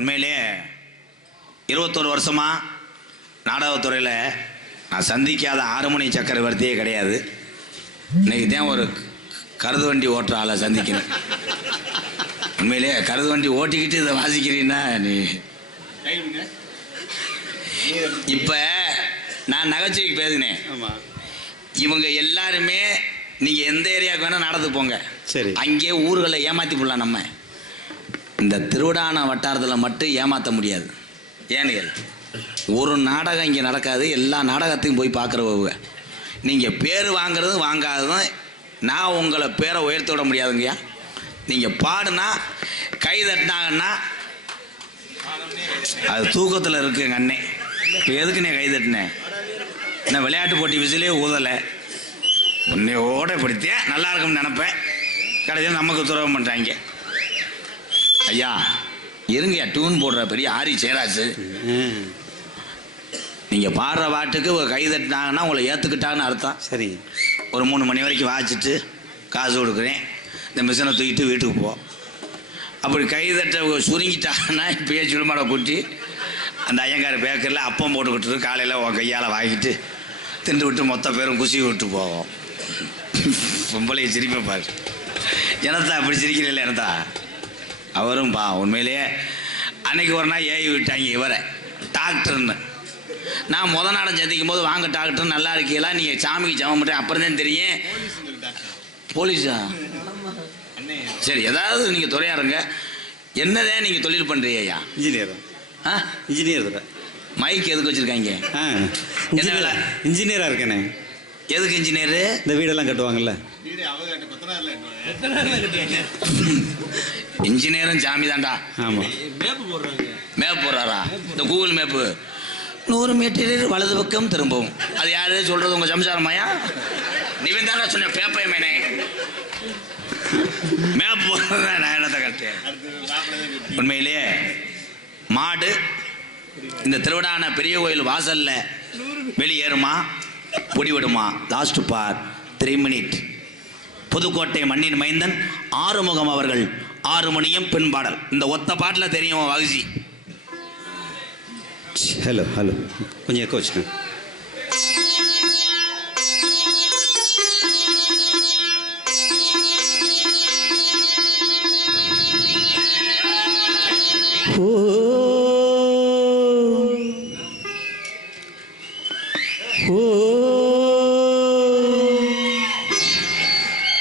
உண்மையிலே 21 வருஷமாக நாடகத்துறையில் நான் சந்திக்காத 6 மணி சக்கரவர்த்தியே கிடையாது. இன்னைக்கு தான் ஒரு கருது வண்டி ஓட்டுற ஆளை சந்திக்கிறேன். உண்மையிலே கருது வண்டி ஓட்டிக்கிட்டு இதை வாசிக்கிறீன்னா நீ இப்போ நான் நகைச்சுவைக்கு பேசினேன். இவங்க எல்லாருமே நீங்கள் எந்த ஏரியாவுக்கு வேணால் நடந்து போங்க, சரி, அங்கேயே ஊர்களை ஏமாற்றி போடலாம். நம்ம இந்த திருவிடான வட்டாரத்தில் மட்டும் ஏமாற்ற முடியாது. ஏனுகள் ஒரு நாடகம் இங்கே நடக்காது, எல்லா நாடகத்தையும் போய் பார்க்குறவங்க. நீங்கள் பேர் வாங்கிறது வாங்காததும் நான் உங்களை பேரை உயர்த்தி விட முடியாதுங்கய்யா. நீங்கள் பாடுனா கை தட்டினாங்கன்னா அது தூக்கத்தில் இருக்கு எங்கள் அண்ணே. இப்போ எதுக்குண்ணே கை தட்டினேன்? நான் விளையாட்டு போட்டி விசிலே ஊதலை, உன்னையோட படுத்தேன் நல்லா இருக்கும்னு நினப்பேன். கடைசியில் நமக்கு துரோகம் பண்ணுறாங்க. ஐயா இருங்கய்யா, டியூன் போடுற பெரிய ஆரி சேராசு. நீங்கள் பாடுற பாட்டுக்கு கை தட்டினாங்கன்னா உங்களை ஏற்றுக்கிட்டான்னு அர்த்தம். சரி, ஒரு 3 மணி வரைக்கும் வாச்சிட்டு காசு கொடுக்குறேன், இந்த மிஷினை தூக்கிட்டு வீட்டுக்கு போ. அப்படி கை தட்ட சுருங்கிட்டாங்கன்னா இப்பயே சுடுமாடை கூட்டி அந்த ஐயங்கார் பேக்கரில் அப்பம் போட்டுக்கிட்டு காலையில் உன் கையால் வாங்கிட்டு திண்டு விட்டு மொத்த பேரும் குசி விட்டு போவோம். பொம்பளையை சிரிப்பை பாரு. எனத்தா அப்படி சிரிக்கிறீங்களே எனத்தா? அவரும் உண்மையிலேயே அன்னைக்கு ஒரு நாள் ஏவி விட்டாங்க இவரை டாக்டர்னு. நான் முத நாடம் சந்திக்கும் போது வாங்க டாக்டர் நல்லா இருக்கீங்களா, நீங்கள் சாமிக்கு ஜபம் பண்ணுறேன். அப்புறம் தான் தெரியும் போலீஸா. சரி, ஏதாவது நீங்கள் துறையாருங்க. என்னதான் நீங்கள் தொழில் பண்ணுறீங்க? இன்ஜினியர். இன்ஜினியர். மைக் எதுக்கு வச்சுருக்காங்க? என்ன வேலை? இன்ஜினியராக இருக்கேனே. எதுக்கு இன்ஜினியரு? இந்த வீடெல்லாம் கட்டுவாங்கல்ல. இன்ஜினியரும் சாமி தான்டா. ஆமாம், மேப் போடுறாரா? இந்த கூகுள் மேப்பு 100 மீட்டர் வலது பக்கம் திரும்பவும். அது யாரு சொல்றது? உங்க சம்சாரமாயா? நீவன் தானே சொன்ன பேப்பை மேனே மேப் போடுறதா நான் என்னத்தை கட்டேன். உண்மையிலேயே மாடு இந்த திருவிடான பெரிய கோயில் வாசல்ல வெளியேறுமா பொடிவிடுமா? Last part 3 minute. புதுக்கோட்டை மண்ணின் மைந்தன் ஆறுமுகம் அவர்கள் 6 மணியும் பின்பாடல். இந்த ஒத்த பாட்டில் தெரியும் வகுசி. ஹலோ ஹலோ, கொஞ்சம் எக்கோ வச்சுக்கேன்.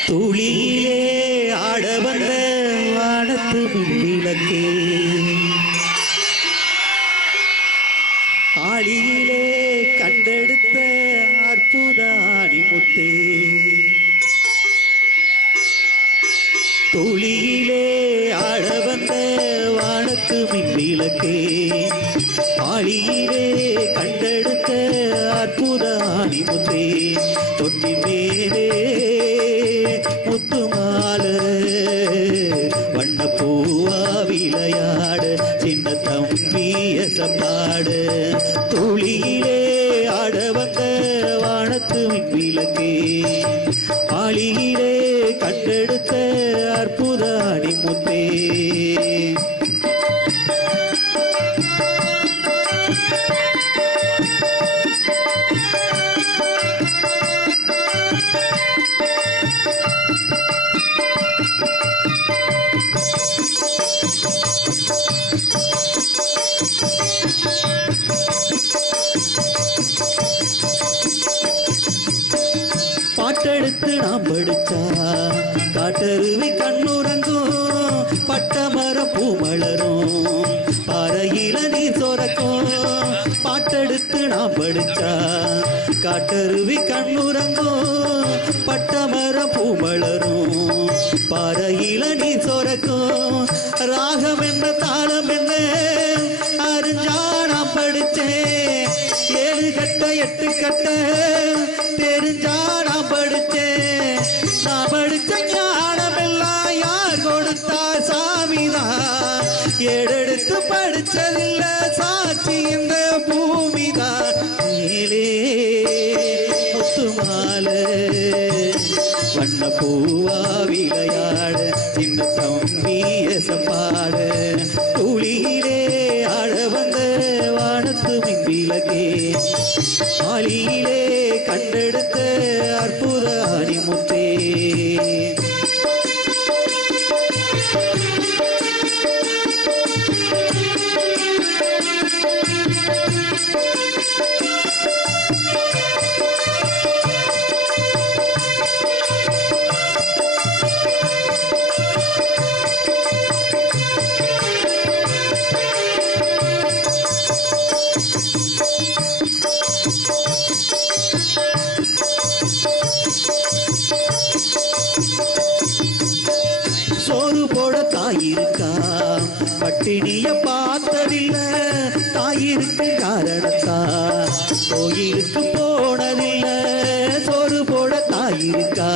துளியிலே ஆட வந்த வானத்து விளக்கே, ஆளியிலே கண்டெடுத்த அற்புத ஆணிமுத்தே, துளியிலே ஆட வந்த வானத்து விளக்கே, ஆளியிலே கண்டெடுத்த அற்புத ஆணிமுத்தே, தொட்டி மேலே முத்துமால வண்ணப்பூவா விளையாட சின்ன தம்பிய சப்பாட, துளியிலே ஆட வந்த வானத்து விளக்கே, ஆளியிலே கண்டெடுத்த அற்புத அடிமுத்தே. பாட்டெடுத்து நாம் படிச்சா காட்டருவி கண்ணுறங்கும், பட்டமரம் பூமலரும், பாறையில நீர் சொரக்கும். பாட்டெடுத்து நாம் படிச்சா காட்டருவி கண்ணுறங்கும், பட்டமரம் பூமலரும், பாறையில நீர் சொரக்கும். ராகம் என்ன தாளம் என்ன அறிஞ்சா நான் படிச்சேன், 7 கட்ட 8 கட்ட தெரிஞ்சா நான் படிச்சேன். நான் படிச்ச ஞானமெல்லாம் யார் கொடுத்தா? சாமிதான். ஏடெடுத்து படிச்சதில்ல சாட்சி இந்த பூமிதான். மேலே முத்துமாலை வண்ண பூவா விளையாட சின்ன தம்பிய சப்பாட, துளியிலே மின்விளக்கே ஆளியிலே கண்டெடுத்த அற்புத அணிமுத்தே சோறு போட தாயிருக்கா பட்டினிய பார்த்ததில்ல தாயிருக்கு காரணத்தா கோயிலுக்கு போனதில்ல சோறு போட தாயிருக்கா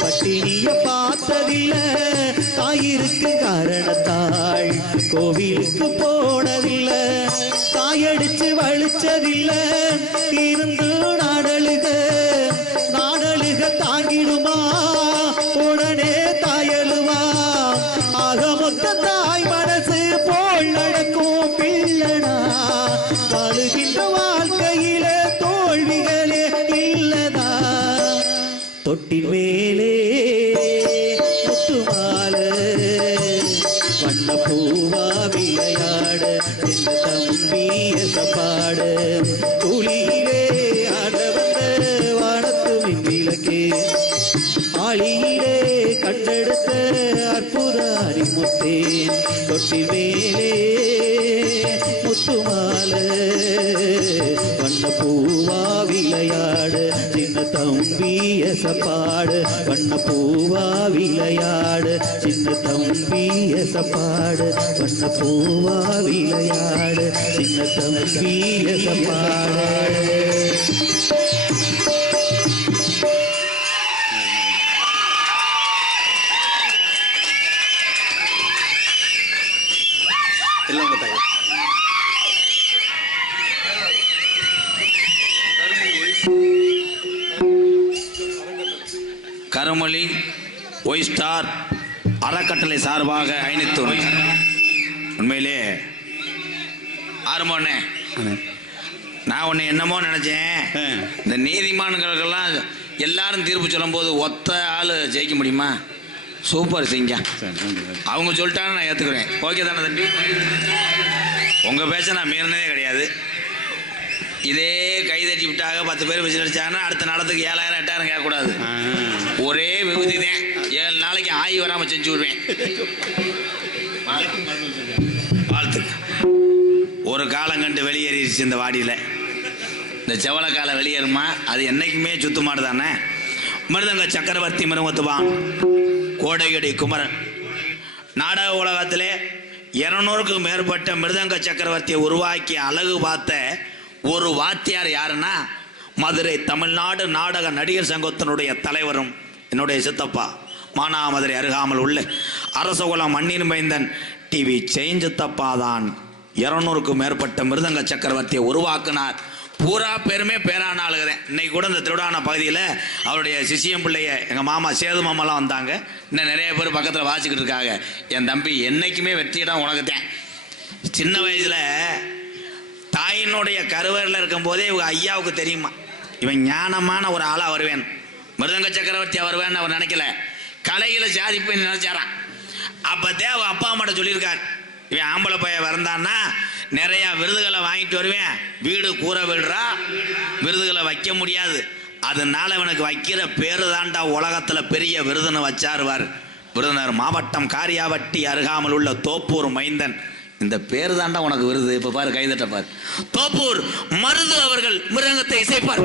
பட்டினிய பார்த்ததில்ல தாயிருக்கு காரணத்தாள் கோவிலுக்கு போனதில்ல தாயடிச்சு வலிச்சதில்ல இருந்து நாடழுக நாடழுக தாங்கிடுமா உடனே தாயழுவா ஆக மொத்த தாய் மனசு போல் நடக்கும் பிள்ளனா வாழுகின்ற வாழ்க்கையில தோல்விகளே இல்லதா தொட்டின் மேலே முத்துமால வண்ண பூவா விளையாட என்ன தம்பிய பாட துளியிலே ஆட வந்த வானத்து மின்விளக்கே ஆளியிலே கண்டெடுத்த அற்புத அறிமுத்தேன் தொட்டி மேலே முத்துமால வண்ண பூவா விளையாட சின்ன தம்பிய சப்பாட வண்ண பூவா விளையாட சின்ன தம்பிய சப்பாட வண்ண பூவா விளையாட சின்ன தம்பிய சப்பாட எல்லாம் தாய் கருமொழி ஒய் ஸ்டார் அறக்கட்டளை சார்பாக 500. உண்மையிலே ஆரம்பண்ணே நான் உன்னை என்னமோ நினைச்சேன். இந்த நீதிமான்களுக்கெல்லாம் எல்லாரும் தீர்ப்பு சொல்லும் போது ஒத்த ஆள் ஜெயிக்க முடியுமா? சூப்பர் சிங்கா. அவங்க சொல்லிட்டாங்க, நான் ஏற்றுக்கிறேன். ஓகே தானே தம்பி? உங்கள் பேச்ச நான் மீறினதே கிடையாது. இதே கை தட்டி விட்டாக 10 பேர் வச்சு அடிச்சாங்கன்னா அடுத்த நாளத்துக்கு 7000 8000 கேட்கக்கூடாது. ஒரே விபூதி தான். 7 நாளைக்கு ஆகி வராமல் செஞ்சு விடுவேன். வாழ்த்துக்கு. ஒரு காலம் கண்டு வெளியேறிடுச்சு இந்த வாடியில். இந்த செவலை காலம் வெளியேறுமா? அது என்னைக்குமே சுத்து மாடு தானே. மிருதங்க சக்கரவர்த்தி மிருகத்துவான் கோடையடி குமரன் நாடக உலகத்திலே 200க்கும் மேற்பட்ட மிருதங்க சக்கரவர்த்தியை உருவாக்கி அழகு பார்த்த ஒரு வாத்தியார் யாருன்னா மதுரை தமிழ்நாடு நாடக நடிகர் சங்கத்தினுடைய தலைவரும் என்னுடைய சித்தப்பா மானாமதுரை அருகாமல் உள்ள அரசகுலம் மண்ணின் மைந்தன் டிவி செயின் சித்தப்பா தான் 200க்கும் மேற்பட்ட மிருதங்க சக்கரவர்த்தியை உருவாக்கினார். பூரா பேருமே பேரான ஆளுகிறேன். இன்னைக்கு கூட இந்த திருவிழான பகுதியில் அவருடைய சிசியம் பிள்ளைய எங்கள் மாமா சேது மாமாலாம் வந்தாங்க. இன்னும் நிறைய பேர் பக்கத்தில் வாசிக்கிட்டு இருக்காங்க. என் தம்பி என்னைக்குமே வெற்றியிடம் உனக்குத்தேன். சின்ன வயசில் தாயினுடைய கருவறையில் இருக்கும்போதே இவங்க ஐயாவுக்கு தெரியுமா இவன் ஞானமான ஒரு ஆளாக வருவேன், மிருதங்க சக்கரவர்த்தியாக வருவேன்னு அவர் நினைக்கல. கலையில் சாதிப்பேன்னு நினைச்சாரான். அப்போதே அவள் அப்பா அம்மாட்ட சொல்லியிருக்கார், இவன் ஆம்பளை பையன் வந்தான்னா நிறையா விருதுகளை வாங்கிட்டு வருவேன். வீடு கூரை விடுறா, விருதுகளை வைக்க முடியாது. அதனால இவனுக்கு வைக்கிற பேரு தாண்டா உலகத்தில் பெரிய விருதுன்னு வச்சாருவார். விருதுநகர் மாவட்டம் காரியாவட்டி அருகாமல் உள்ள தோப்பூர் மைந்தன். இந்த பேரு தாண்டா உனக்கு விருது. இப்ப பாரு, கைதட்ட பாரு. தோப்பூர் மருது அவர்கள் மிருதங்கத்தை இசைப்பார்.